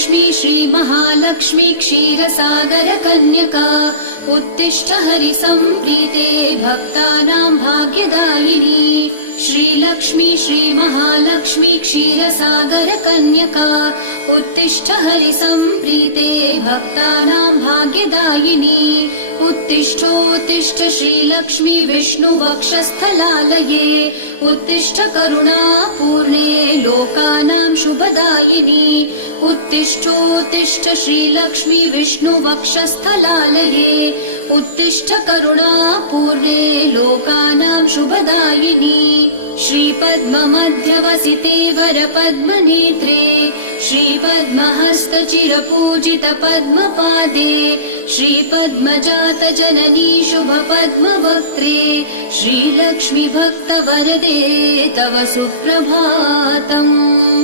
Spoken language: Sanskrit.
श्रीलक्ष्मी श्रीमहालक्ष्मी क्षीरसागरकन्यका उत्तिष्ठ हरिसम्प्रीते भक्तानां भाग्यदायिनी। श्रीलक्ष्मी श्रीमहालक्ष्मी क्षीरसागरकन्यका उत्तिष्ठ हरिसम्प्रीते भक्तानां भाग्यदायिनी। उत्तिष्ठोत्तिष्ठ श्रीलक्ष्मी विष्णुवक्षस्थलालये उत्तिष्ठ करुणापूर्णे लोकानां शुभदायिनी। उत्तिष्ठोत्तिष्ठ श्रीलक्ष्मी विष्णुवक्षस्थलालये उत्तिष्ठ करुणापूर्णे लोकानां शुभदायिनी। श्रीपद्ममध्यवसिते वरपद्मनेत्रे श्रीपद्महस्तचिरपूजितपद्मपादे श्रीपद्मजातजननी शुभपद्मवक्त्रे श्रीलक्ष्मी भक्तवरदे तव सुप्रभातम्।